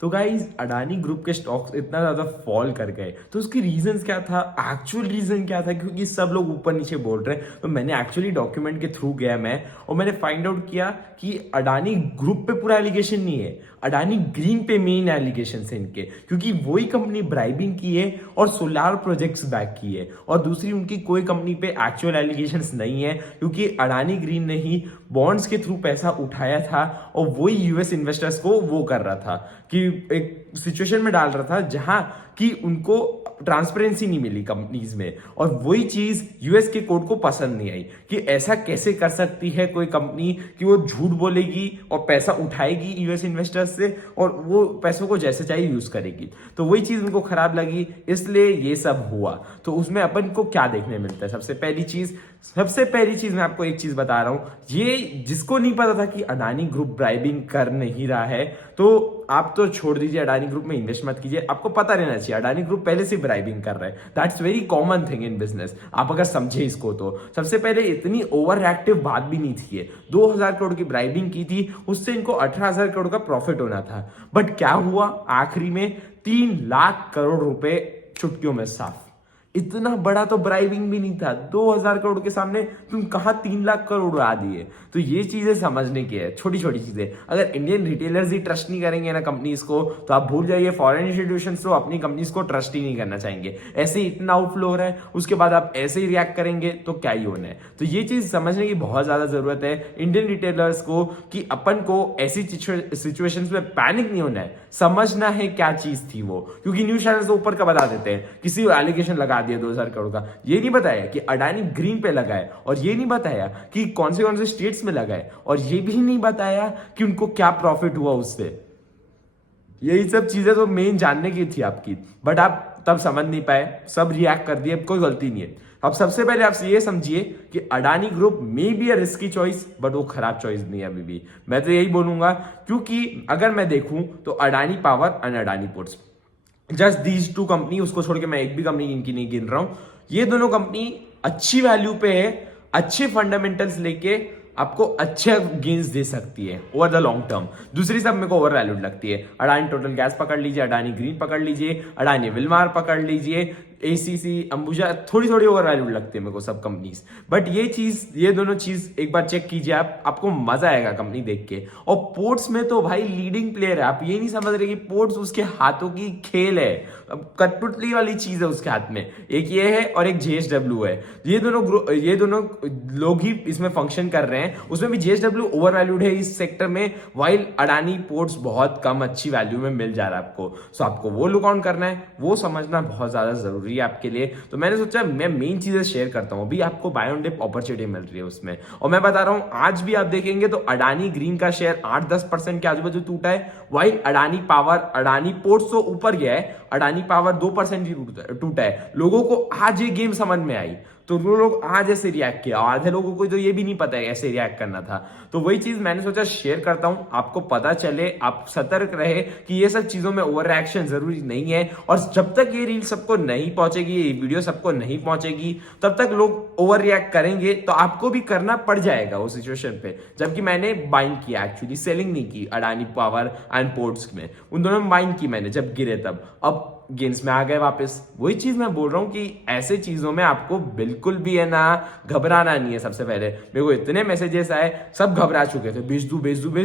तो guys Adani group के stocks इतना ज्यादा फॉल कर गए, तो उसकी रीजंस क्या था, एक्चुअल रीजन क्या था, क्योंकि सब लोग ऊपर नीचे बोल रहे हैं। तो मैंने एक्चुअली डॉक्यूमेंट के थ्रू गया मैं, और मैंने फाइंड आउट किया कि अडानी ग्रुप पे पूरा एलिगेशन नहीं है, अडानी ग्रीन पे मेन एलिगेशन है इनके, क्योंकि वही कंपनी ब्राइबिंग की है और सोलार प्रोजेक्ट्स बैक की है, और दूसरी उनकी कोई कंपनी पे एक्चुअल एलिगेशंस नहीं है, क्योंकि अडानी ग्रीन ने ही बॉन्ड्स के थ्रू पैसा उठाया था और वही यूएस इन्वेस्टर्स को वो कर रहा था कि एक सिचुएशन में डाल रहा था जहां कि उनको ट्रांसपेरेंसी नहीं मिली कंपनीज में, और वही चीज यूएस के कोर्ट को पसंद नहीं आई कि ऐसा कैसे कर सकती है कोई कंपनी कि वो झूठ बोलेगी और पैसा उठाएगी यूएस इन्वेस्टर्स से और वो पैसों को जैसे चाहिए यूज करेगी। तो वही चीज उनको खराब लगी, इसलिए ये सब हुआ। तो उसमें अपन को क्या देखने मिलता है, सबसे पहली चीज मैं आपको एक चीज बता रहा हूं, ये जिसको नहीं पता था कि अडानी ग्रुप ब्राइबिंग कर नहीं रहा है, तो आप तो छोड़ दीजिए, अडानी ग्रुप में इन्वेस्ट मत कीजिए। आपको पता रहना चाहिए अडानी ग्रुप पहले से ब्राइबिंग कर रहा है, that's very common thing in business. आप अगर समझे इसको तो सबसे पहले इतनी ओवर एक्टिव बात भी नहीं थी, 2000 करोड़ की ब्राइबिंग की थी, उससे इनको 18,000 करोड़ का प्रॉफिट होना था। बट क्या हुआ आखिरी में, 3 लाख करोड़ रुपए चुटकियों में साफ। इतना बड़ा तो ब्राइबिंग भी नहीं था, 2000 करोड़ के सामने तुम कहां 3 लाख करोड़ उड़ा दिए। तो ये चीजें समझने की है, छोटी छोटी चीजें। अगर इंडियन रिटेलर्स ही ट्रस्ट नहीं करेंगे ना कंपनीज को, तो आप भूल जाइए, फॉरेन इंस्टीट्यूशंस तो अपनी कंपनीज को ट्रस्ट ही नहीं करना चाहेंगे। ऐसे ही इतना आउटफ्लो हो रहा है, उसके बाद आप ऐसे ही रिएक्ट करेंगे तो क्या ही होना है। तो ये चीज समझने की बहुत ज्यादा जरूरत है इंडियन रिटेलर्स को कि अपन को ऐसी सिचुएशंस में पैनिक नहीं होना है, समझना है क्या चीज थी वो, क्योंकि न्यूज चैनल्स तो ऊपर का बता देते हैं, किसी एलिगेशन लगा दिया 2000 करोड़ का, ये नहीं बताया कि अडानी ग्रीन पे लगा है, और ये नहीं बताया कि कौन से स्टेट्स में लगा है, और ये भी नहीं बताया कि उनको क्या प्रॉफिट हुआ उससे। यही सब चीजें तो मेन जानने की थी आपकी, बट आप तब समझ नहीं पाए, सब रिएक्ट कर दिए, कोई गलती नहीं है। अब सबसे पहले आप ये समझिए कि अडानी ग्रुप में be a risky choice, but वो खराब चॉइस नहीं है अभी भी, मैं तो यही बोलूंगा। क्योंकि अगर मैं देखूं तो Adani power and Adani ports, just these two company, उसको छोड़ के मैं एक भी कंपनी इनकी नहीं गिन रहा हूं, ये दोनों कंपनी अच्छी वैल्यू पे है, अच्छे फंडामेंटल्स लेके आपको अच्छे गेन्स दे सकती है ओवर द लॉन्ग टर्म। दूसरी सब मेरे को ओवर वैल्यूड लगती है, अडानी टोटल गैस पकड़ लीजिए, अडानी ग्रीन पकड़ लीजिए, अडानी विलमार पकड़ लीजिए, एसीसी, अंबुजा, थोड़ी थोड़ी ओवर वैल्यूड लगती है मेरे को सब कंपनीज। बट ये दोनों चीज एक बार चेक कीजिए आप, आपको मजा आएगा कंपनी देख के। और पोर्ट्स में तो भाई लीडिंग प्लेयर है, आप ये नहीं समझ रहे कि पोर्ट्स उसके हाथों की खेल है, कठपुतली वाली चीज है उसके हाथ में, एक ये है और एक जेएसडब्ल्यू है। ये दोनों लोग ही इसमें फंक्शन कर रहे हैं, उसमें भी जेएसडब्ल्यू ओवर वैल्यूड है इस सेक्टर में, वाइल अडानी पोर्ट्स बहुत कम अच्छी वैल्यू में मिल जा रहा है आपको। सो आपको वो लुक ऑन करना है, वो समझना बहुत ज्यादा जरूरी है आपके लिए। तो मैंने सोचा मैं मेन चीजें शेयर करता हूं, अभी आपको बाय ऑन डिप अपॉर्चुनिटी मिल रही है उसमें। और मैं बता रहा हूं, आज भी आप देखेंगे तो अडानी ग्रीन का शेयर 8-10% के आजू बाजू टूटा है, while Adani power, Adani ports तो ऊपर गया है, अडानी पावर 2% ही टूटा है। लोगों को आज ये गेम समझ में आई, तो वो लोग आज ऐसे रिएक्ट किया, आधे लोगों को तो ये भी नहीं पता है ऐसे रिएक्ट करना था। तो वही चीज मैंने सोचा शेयर करता हूं, आपको पता चले, आप सतर्क रहे कि ये सब चीजों में ओवर रिएक्शन जरूरी नहीं है। और जब तक ये रील सबको नहीं पहुंचेगी, ये वीडियो सबको नहीं पहुंचेगी, तब तक लोग ओवर रिएक्ट करेंगे, तो आपको भी करना पड़ जाएगा वो सिचुएशन पे। जबकि मैंने बाइंग किया, एक्चुअली सेलिंग नहीं की अडानी पावर एंड पोर्ट्स में, उन दोनों में बाइंग की मैंने जब गिरे तब, अब गेंस में आ गए वापस। वही चीज मैं बोल रहा हूं कि ऐसे चीजों में आपको बिल्कुल भी है ना घबराना नहीं है। सबसे पहले मेरे को इतने मैसेजेस आए, सब घबरा चुके थे, बेच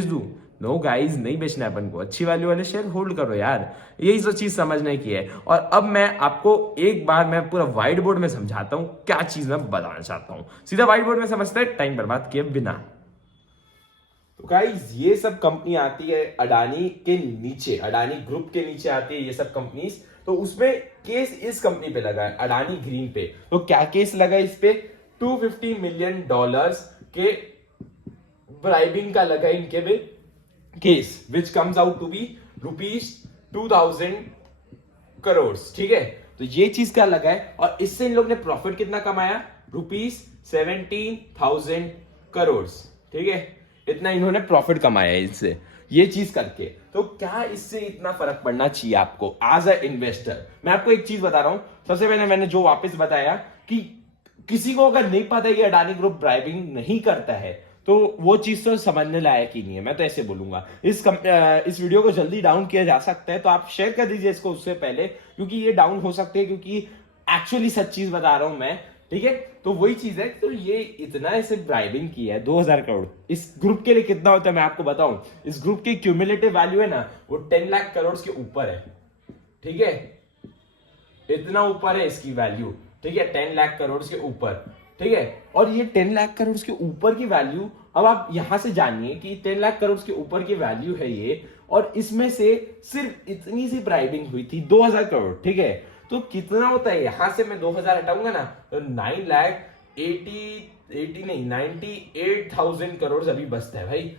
दू। नो गाइज, नहीं बेचना है अपन को, अच्छी वैल्यू वाले शेयर होल्ड करो यार, यही तो चीज समझने की है। और अब मैं आपको एक बार मैं पूरा व्हाइट बोर्ड में समझाता हूं क्या चीज मैं बताना चाहता हूं, सीधा व्हाइट बोर्ड में समझते हैं टाइम बर्बाद किए बिना। तो गाइस ये सब कंपनी आती है अडानी के नीचे, अडानी ग्रुप के नीचे आती है ये सब कंपनीज। तो उसमें केस इस कंपनी पे लगा है, अडानी ग्रीन पे। तो क्या केस लगा इस पे, $250 मिलियन के ब्राइबिंग का लगा इनके पे case, which comes out to be ₹2,000 crore. ठीक है, तो ये चीज क्या लगा है, और इससे इन लोग ने प्रॉफिट कितना कमाया, ₹17,000 करोड़। ठीक है, इतना इन्होंने प्रॉफिट कमाया है इससे, ये चीज करके। तो क्या इससे इतना फर्क पड़ना चाहिए आपको एज अ इन्वेस्टर। मैं आपको एक चीज बता रहा हूं, सबसे पहले मैंने जो वापस बताया कि किसी को अगर नहीं पता है कि अडानी ग्रुप ब्राइबिंग नहीं करता है, तो वो चीज तो समझने लायक ही नहीं है, मैं तो ऐसे बोलूंगा। इस वीडियो को जल्दी डाउन किया जा सकता है, तो आप शेयर कर दीजिए इसको उससे पहले, क्योंकि ये डाउन हो सकते हैं, क्योंकि एक्चुअली सच चीज बता रहा हूं मैं, ठीक है। तो वही चीज है, तो ये इतना ऐसे ब्राइबिंग की है 2000 करोड़। इस ग्रुप के लिए कितना होता है मैं आपको बताऊं, इस ग्रुप की क्यूमुलेटिव वैल्यू है ना, वो 10 लाख करोड़ के ऊपर है, ठीक है, इतना ऊपर है इसकी वैल्यू, ठीक है, 10 लाख करोड़ के ऊपर, ठीक है। और ये 10 लाख करोड़ के ऊपर की वैल्यू, अब आप यहां से जानिए कि 10 लाख करोड़ के ऊपर की वैल्यू है ये, और इसमें से सिर्फ इतनी सी ब्राइबिंग हुई थी 2000 करोड़, ठीक है। तो कितना होता है, यहां से मैं 2000 हटाऊंगा ना, तो 9 लाख 98,000 करोड़ अभी बचता है भाई,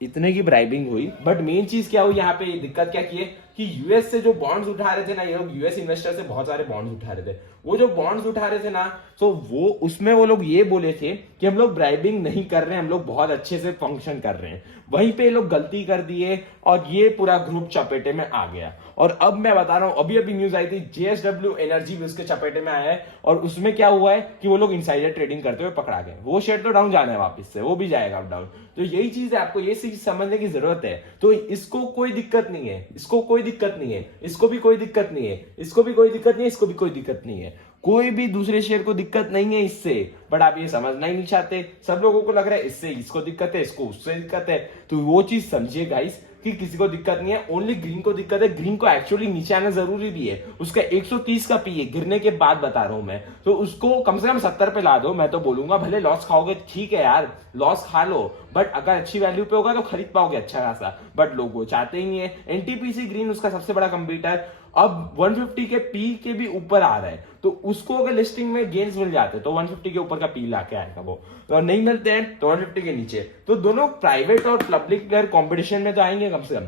इतने की ब्राइबिंग हुई। बट मेन चीज क्या हुई यहाँ पे, दिक्कत क्या की है कि यूएस से जो बॉन्ड्स उठा रहे थे ना, ये लोग यूएस इन्वेस्टर से बहुत सारे बॉन्ड्स उठा रहे थे, वो जो बॉन्ड्स उठा रहे थे ना, तो वो उसमें वो लोग ये बोले थे कि हम लोग ब्राइबिंग नहीं कर रहे हैं, हम लोग बहुत अच्छे से फंक्शन कर रहे हैं। वहीं पे लोग गलती कर दिए और ये पूरा ग्रुप चपेटे में आ गया। और अब मैं बता रहा हूं, अभी अभी न्यूज आई थी, जेएसडब्ल्यू एनर्जी भी उसके चपेटे में आया है, और उसमें क्या हुआ है कि वो लोग इनसाइडर ट्रेडिंग करते हुए पकड़ा गए। वो शेयर तो डाउन जाना है वापस से, वो भी जाएगा डाउन। तो यही चीज है, आपको ये चीज समझने की जरूरत है। तो इसको कोई दिक्कत नहीं है, इसको कोई दिक्कत नहीं है, इसको भी कोई दिक्कत नहीं है, इसको भी कोई दिक्कत नहीं है, इसको भी कोई दिक्कत नहीं है, कोई भी दूसरे शेयर को दिक्कत नहीं है इससे। बट आप ये समझना ही नहीं चाहते, सब लोगों को लग रहा है इससे इसको दिक्कत है, इसको उससे दिक्कत है। तो वो चीज समझिए गाइस कि किसी को दिक्कत नहीं है, ओनली ग्रीन को दिक्कत है। ग्रीन को एक्चुअली नीचे आना जरूरी भी है, उसका 130 का पी है गिरने के बाद बता रहा हूं मैं, तो उसको कम से कम 70 पे ला दो। मैं तो बोलूंगा भले लॉस खाओगे ठीक है यार, लॉस खा लो, बट अगर अच्छी वैल्यू पे होगा तो खरीद पाओगे अच्छा खासा। बट लोग वो चाहते ही नहीं है। एनटीपीसी ग्रीन उसका सबसे बड़ा कंपीटर अब 150 के पी के भी ऊपर आ रहा है, तो उसको अगर लिस्टिंग में गेन्स मिल जाते तो 150 के ऊपर का पी लाके आएगा वो, और नहीं मिलते हैं तो 150 के नीचे। तो दोनों प्राइवेट और पब्लिक प्लेयर कंपटीशन में तो आएंगे कम से कम,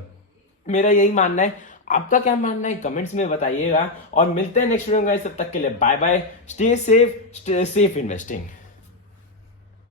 मेरा यही मानना है। आपका क्या मानना है कमेंट्स में बताइएगा, और मिलते हैं नेक्स्ट वीडियो में। तब तक के लिए bye bye, stay safe investing.